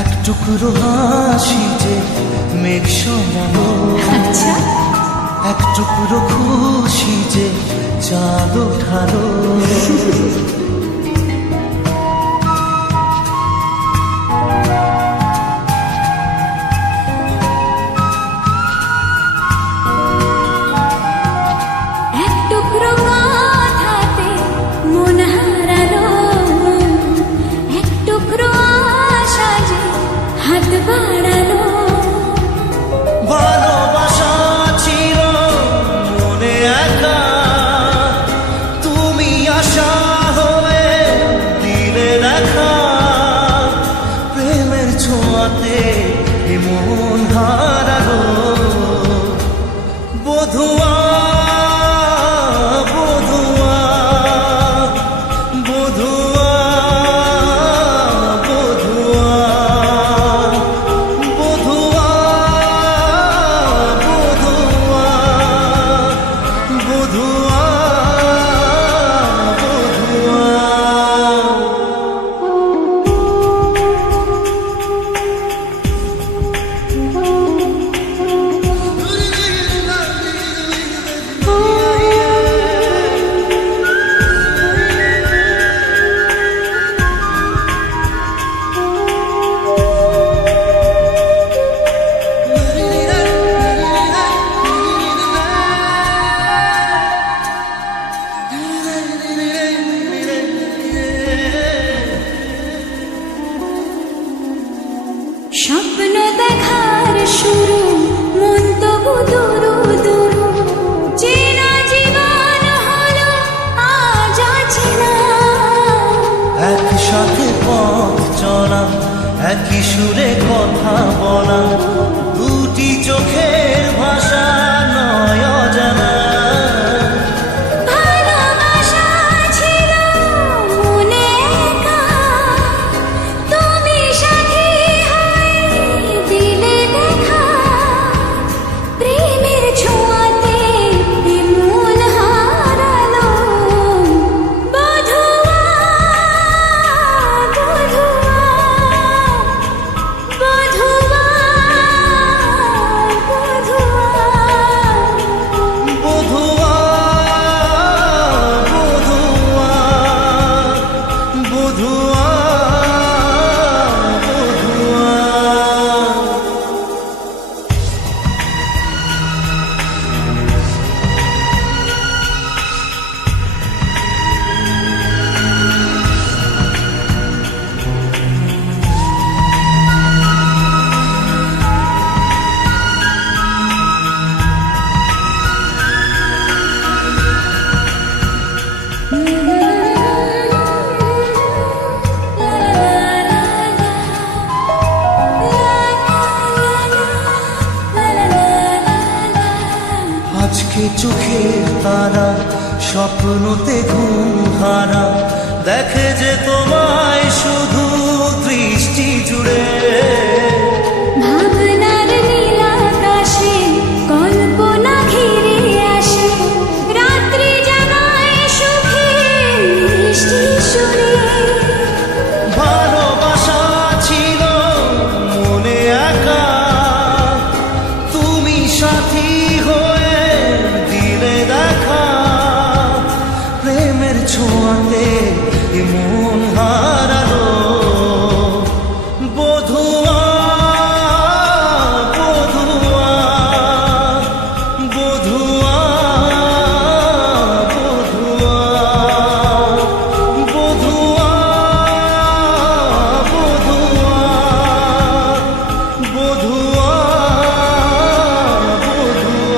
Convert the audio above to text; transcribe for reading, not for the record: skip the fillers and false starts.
এক টুকরো হাসি যে মেঘ সরালো, আচ্ছা, এক টুকরো খুশি যে চাঁদ ওঠালো। এক টুকরো কথাতে মন হারালো, এক টুকরো আশা যে হাত বাড়ালো। ভালোবাসা ছিল মনে একা, তুমি আশা হয়ে দিলে দেখা। প্রেমের ছোঁয়াতে এ মন হারালো। বধুয়া বধুয়া বধুয়া বধুয়া বধুয়া বধুয়া বধুয়া স্বপ্ন দেখার শুরু, মন তবু দুরু দুরু, চেনা জীবন হলো আজ অচেনা। একসাথে পথ চলা, একই সুরে কথা বলা, দুটি চোখের ভাষা নয় অজানা। ভালোবাসা ছিল মনে একা, তুমি সাথী হয়ে দিলে দেখা। প্রেমের ছোঁয়াতে এ মন হারালো। বধুয়া বধুয়া বধুয়া বধুয়া বধুয়া বধুয়া বধুয়া বধুয়া। আজকে চোখের তারা স্বপ্নতে ঘুম হারা, দেখে যে তোমায় শুধু দৃষ্টি জুড়ে। ভাবনার নীলাকাশে কল্পনা ঘিরে আসে, রাত্রি জাগায় সুখে মিষ্টি সুরে। ভালোবাসা ছিল মনে একা, তুমি সাথী হয়ে দিলে দেখা। প্রেমের ছোঁয়াতে এ মন হারালো। বধুয়া